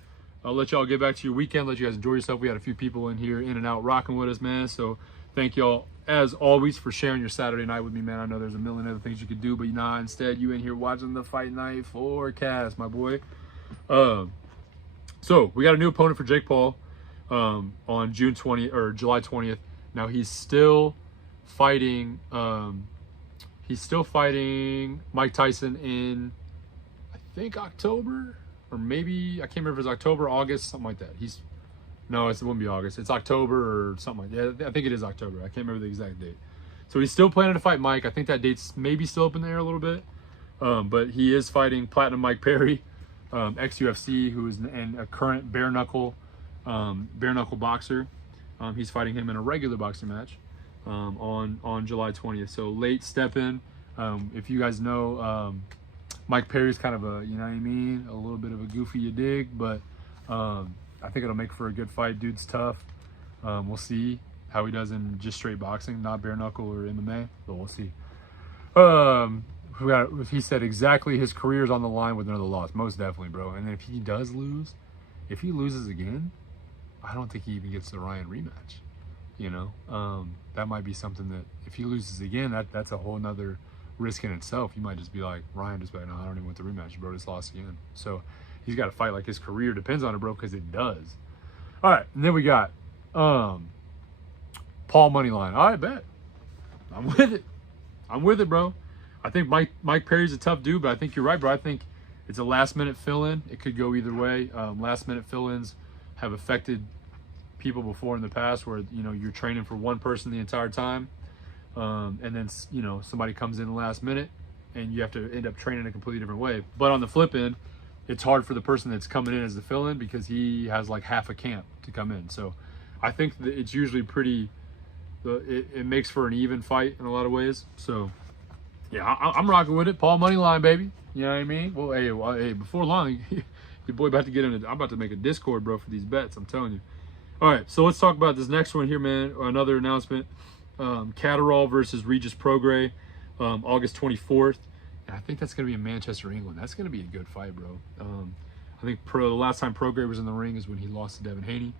I'll let y'all get back to your weekend. Let you guys enjoy yourself. We had a few people in here, in and out, rocking with us, man. So thank y'all, as always, for sharing your Saturday night with me, man. I know there's a million other things you could do, but instead you in here watching the Fight Night forecast, my boy. So we got a new opponent for Jake Paul on June 20th or July 20th. Now he's still fighting. He's still fighting Mike Tyson in, I think, October, or maybe I can't remember if it's October, August, something like that. No, it wouldn't be August. It's October or something like that. I think it is October. I can't remember the exact date. So he's still planning to fight Mike. I think that date's maybe still up in the air a little bit. But he is fighting Platinum Mike Perry, ex-UFC, who is a current bare knuckle boxer. He's fighting him in a regular boxing match. on July 20th. So late step in. If you guys know, Mike Perry's kind of a, you know what I mean, a little bit of a goofy, you dig, but I think it'll make for a good fight. Dude's tough. We'll see how he does in just straight boxing, not bare knuckle or MMA, but we'll see. He said exactly his career's on the line with another loss. Most definitely, bro. And if he does lose, if he loses again, I don't think he even gets the Ryan rematch. You know, that might be something that if he loses again, that's a whole nother risk in itself. You might just be like, Ryan just be like, no, I don't even want the rematch, bro. Just lost again. So he's got to fight like his career depends on it, bro, because it does. All right, and then we got Paul Moneyline. All right, bet. I'm with it. I'm with it, bro. I think Mike Perry's a tough dude, but I think you're right, bro. I think it's a last-minute fill-in. It could go either way. Last-minute fill-ins have affected people before in the past where, you know, you're training for one person the entire time, and then, you know, somebody comes in the last minute and you have to end up training a completely different way. But on the flip end, it's hard for the person that's coming in as the fill-in because he has like half a camp to come in. So I think that it's usually pretty, it makes for an even fight in a lot of ways. So yeah, I'm rocking with it. Paul Moneyline, baby. You know what I mean? Well, hey, before long, your boy about to get in I'm about to make a Discord, bro, for these bets. I'm telling you. All right, so let's talk about this next one here, man. Another announcement. Catterall versus Regis Prograis, August 24th. And I think that's going to be in Manchester, England. That's going to be a good fight, bro. I think the last time Prograis was in the ring is when he lost to Devin Haney.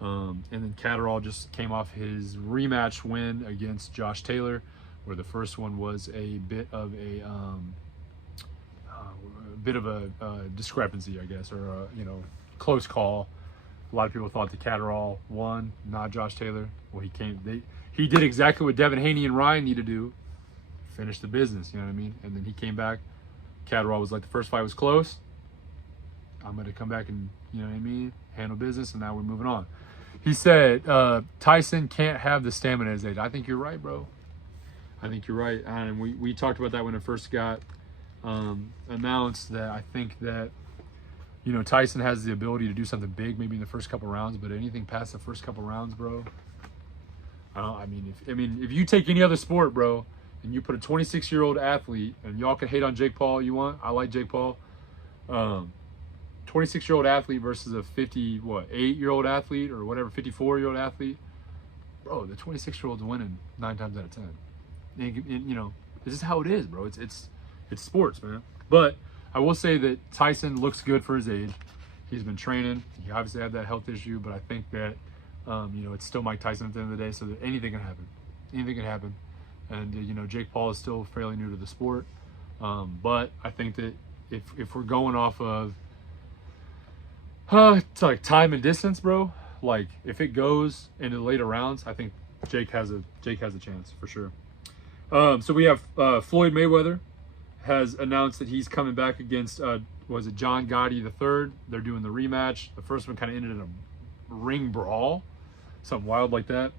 And then Catterall just came off his rematch win against Josh Taylor, where the first one was a bit of a discrepancy, I guess, or a, you know, close call. A lot of people thought that Catterall won, not Josh Taylor. Well, he did exactly what Devin Haney and Ryan need to do, finish the business. You know what I mean? And then he came back. Catterall was like, the first fight was close. I'm going to come back and, you know what I mean, handle business, and now we're moving on. He said Tyson can't have the stamina at his age. I think you're right, bro. I think you're right. And we talked about that when it first got announced, that I think that, you know, Tyson has the ability to do something big maybe in the first couple rounds, but anything past the first couple rounds, bro, if you take any other sport, bro, and you put a 26-year-old athlete, and y'all can hate on Jake Paul you want. I like Jake Paul. 26-year-old athlete versus a 8-year-old athlete or whatever, 54-year-old athlete. Bro, the 26-year-old's winning 9 times out of 10. And, you know, this is how it is, bro. It's sports, man. But I will say that Tyson looks good for his age. He's been training. He obviously had that health issue, but I think that, you know, it's still Mike Tyson at the end of the day, so that anything can happen. Anything can happen. And, you know, Jake Paul is still fairly new to the sport. But I think that if we're going off of it's like time and distance, bro, like if it goes into the later rounds, I think Jake has a chance for sure. So we have Floyd Mayweather has announced that he's coming back against John Gotti III. They're doing the rematch. The first one kind of ended in a ring brawl, something wild like that.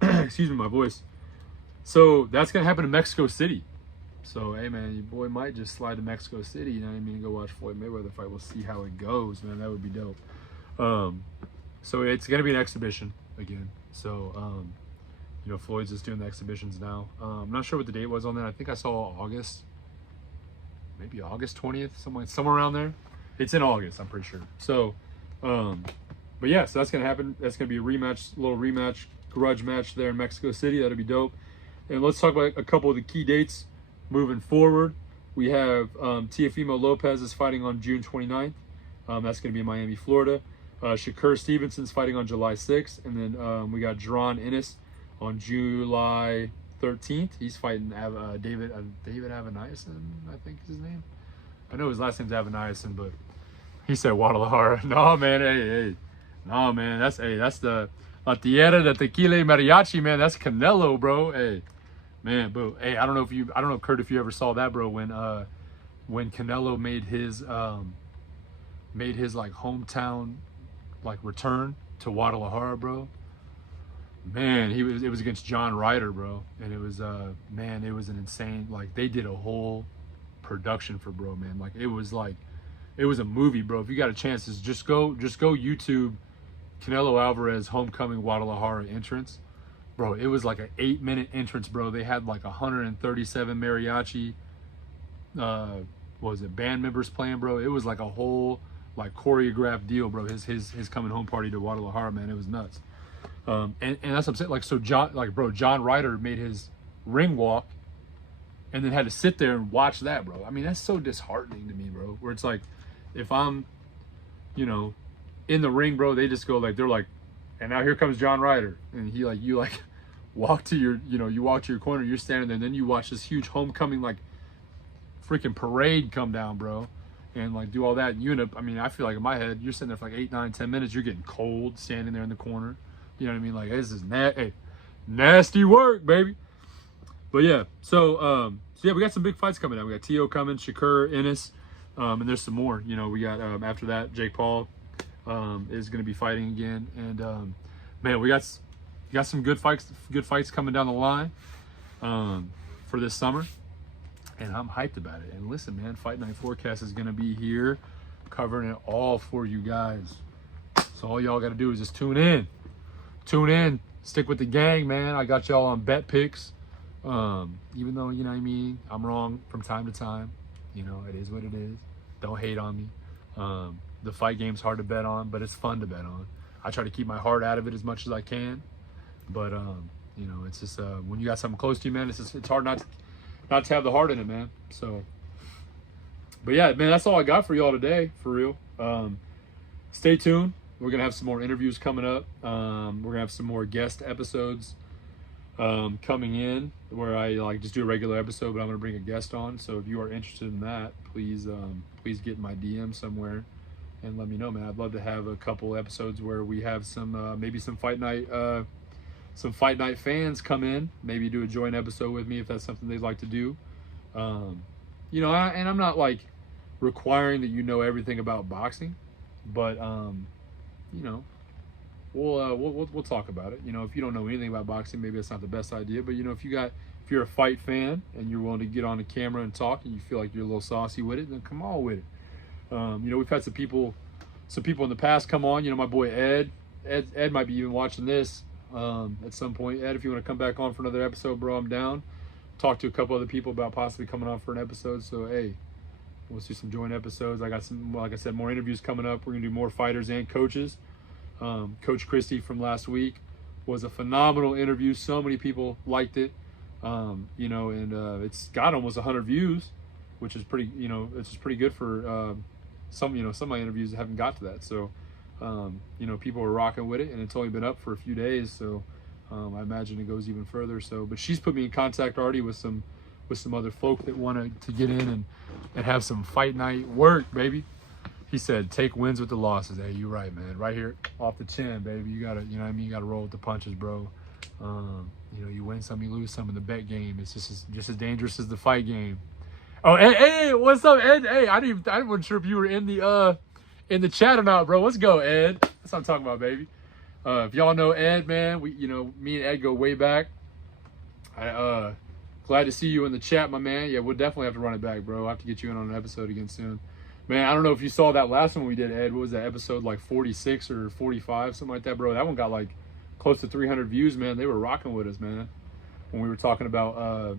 Excuse me, my voice. So that's gonna happen in Mexico City. So hey, man, your boy might just slide to Mexico City. You know what I mean? And go watch Floyd Mayweather fight. We'll see how it goes, man. That would be dope. So it's gonna be an exhibition again. So you know, Floyd's just doing the exhibitions now. I'm not sure what the date was on that. I think I saw August, maybe August 20th, somewhere around there. It's in August, I'm pretty sure. So, but yeah, so that's gonna happen. That's gonna be a little rematch, grudge match there in Mexico City. That'll be dope. And let's talk about a couple of the key dates moving forward. We have Teofimo Lopez is fighting on June 29th. That's gonna be in Miami, Florida. Shakur Stevenson's fighting on July 6th, and then we got Jaron Ennis on July 13th. He's fighting David Avaniason, I think is his name. I know his last name's Avaniason, but he said Guadalajara. No, man, hey. No, man, that's the La Tierra de Tequila y Mariachi, man. That's Canelo, bro. Hey, man, bro. Hey, I don't know, Kurt, if you ever saw that, bro, when Canelo made his like hometown like return to Guadalajara, bro. Man, it was against John Ryder, bro, and it was man, it was an insane, like they did a whole production for bro, man. Like it was a movie, bro. If you got a chance, just go YouTube Canelo Alvarez homecoming Guadalajara entrance. bro, it was like an 8-minute entrance, bro. They had like 137 mariachi, what was it, band members playing, bro. It was like a whole like choreographed deal, bro. His coming home party to Guadalajara, man, it was nuts. And that's what I'm saying. Like, so John Ryder made his ring walk and then had to sit there and watch that, bro. I mean, that's so disheartening to me, bro. Where it's like, if I'm, you know, in the ring, bro, they just go like, they're like, and now here comes John Ryder, and he like, you like walk to your, you know, you walk to your corner, you're standing there, and then you watch this huge homecoming like freaking parade come down, bro, and like do all that. And you end up, I mean, I feel like in my head, you're sitting there for like 8, 9, 10 minutes, you're getting cold standing there in the corner. You know what I mean? Like, this is nasty work, baby. But yeah, so yeah, we got some big fights coming out. We got Tio coming, Shakur, Ennis, and there's some more. You know, we got after that, Jake Paul is going to be fighting again, and man, we got some good fights coming down the line for this summer, and I'm hyped about it. And listen, man, Fight Night Forecast is going to be here, covering it all for you guys. So all y'all got to do is just tune in, stick with the gang, man. I got y'all on bet picks. Even though, you know what I mean, I'm wrong from time to time, you know, it is what it is. Don't hate on me. The fight game's hard to bet on, but it's fun to bet on. I try to keep my heart out of it as much as I can, but you know, it's just when you got something close to you, man, it's hard not to have the heart in it, man. So, but yeah, man, that's all I got for y'all today, for real. Stay tuned. We're gonna have some more interviews coming up. We're gonna have some more guest episodes coming in, where I like just do a regular episode, but I'm gonna bring a guest on. So if you are interested in that, please get in my DM somewhere and let me know, man. I'd love to have a couple episodes where we have some maybe some fight night fans come in, maybe do a joint episode with me if that's something they'd like to do. You know, and I'm not like requiring that you know everything about boxing, but you know, we'll talk about it. You know, if you don't know anything about boxing, maybe that's not the best idea. But you know, if you're a fight fan and you're willing to get on the camera and talk, and you feel like you're a little saucy with it, then come on with it. You know, we've had some people in the past come on. You know, my boy Ed might be even watching this at some point. Ed, if you want to come back on for another episode, bro, I'm down. Talk to a couple other people about possibly coming on for an episode. So hey, we'll do some joint episodes. I got some, like I said, more interviews coming up. We're gonna do more fighters and coaches. Coach Christie from last week was a phenomenal interview. So many people liked it. You know, and it's got almost 100 views, which is pretty, you know, it's pretty good for some of my interviews haven't got to that. So, you know, people were rocking with it, and it's only been up for a few days. So I imagine it goes even further. So, but she's put me in contact already with some other folk that want to get in and have some fight night work, baby. He said, take wins with the losses. Hey, you're right, man. Right here, off the chin, baby. You gotta, you know what I mean? You gotta roll with the punches, bro. You know, you win some, you lose some in the bet game. It's just as dangerous as the fight game. Oh, hey, what's up, Ed? Hey, I wasn't sure if you were in the chat or not, bro. Let's go, Ed. That's what I'm talking about, baby. If y'all know Ed, man, me and Ed go way back. Glad to see you in the chat, my man. Yeah, we'll definitely have to run it back, bro. I'll have to get you in on an episode again soon. Man, I don't know if you saw that last one we did, Ed. What was that, episode like 46 or 45, something like that, bro? That one got like close to 300 views, man. They were rocking with us, man. When we were talking about,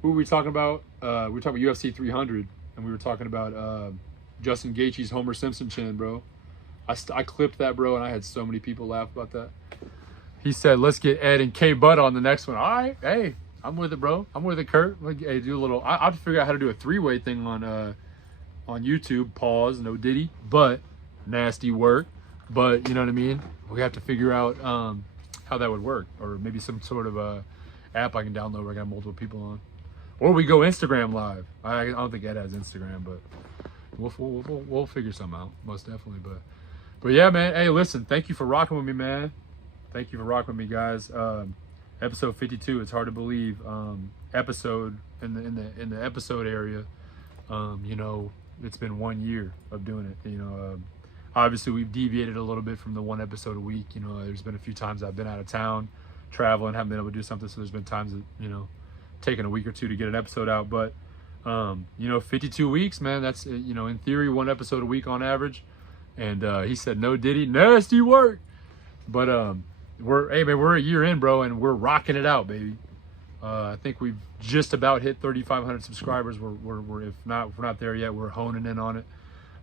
who were we talking about? We were talking about UFC 300, and we were talking about Justin Gaethje's Homer Simpson chin, bro. I clipped that, bro, and I had so many people laugh about that. He said, let's get Ed and K Bud on the next one. All right, hey, I'm with it, bro. I'm with it, Kurt. Hey, do a little. I have to figure out how to do a 3-way thing on YouTube. Pause, no Diddy, but nasty work. But you know what I mean. We have to figure out how that would work, or maybe some sort of app I can download where I got multiple people on, or we go Instagram live. I don't think Ed has Instagram, but we'll figure something out, most definitely. But yeah, man. Hey, listen, thank you for rocking with me, man. Thank you for rocking with me, guys. Episode 52. It's hard to believe. Episode in the episode area. You know, it's been 1 year of doing it. You know, obviously we've deviated a little bit from the one episode a week. You know, there's been a few times I've been out of town, traveling, haven't been able to do something. So there's been times that, you know, taking a week or two to get an episode out. But you know, 52 weeks, man. That's, you know, in theory, one episode a week on average. And he said, no Diddy, nasty work. But we're a year in, bro, and we're rocking it out, baby. I think we've just about hit 3,500 subscribers. We're if we're not there yet, we're honing in on it.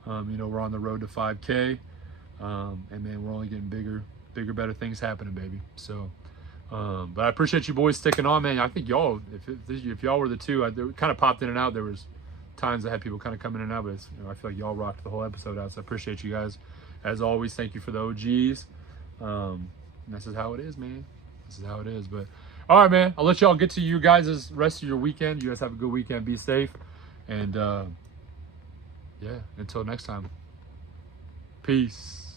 You know, we're on the road to 5K, and man, we're only getting bigger, better things happening, baby. So, but I appreciate you boys sticking on, man. I think y'all, if y'all were the two, it kind of popped in and out. There was times I had people kind of coming in and out, but you know, I feel like y'all rocked the whole episode out. So I appreciate you guys. As always, thank you for the OGs. And this is how it is, man. This is how it is. But all right, man. I'll let y'all get to you guys' rest of your weekend. You guys have a good weekend. Be safe. And yeah, until next time. Peace.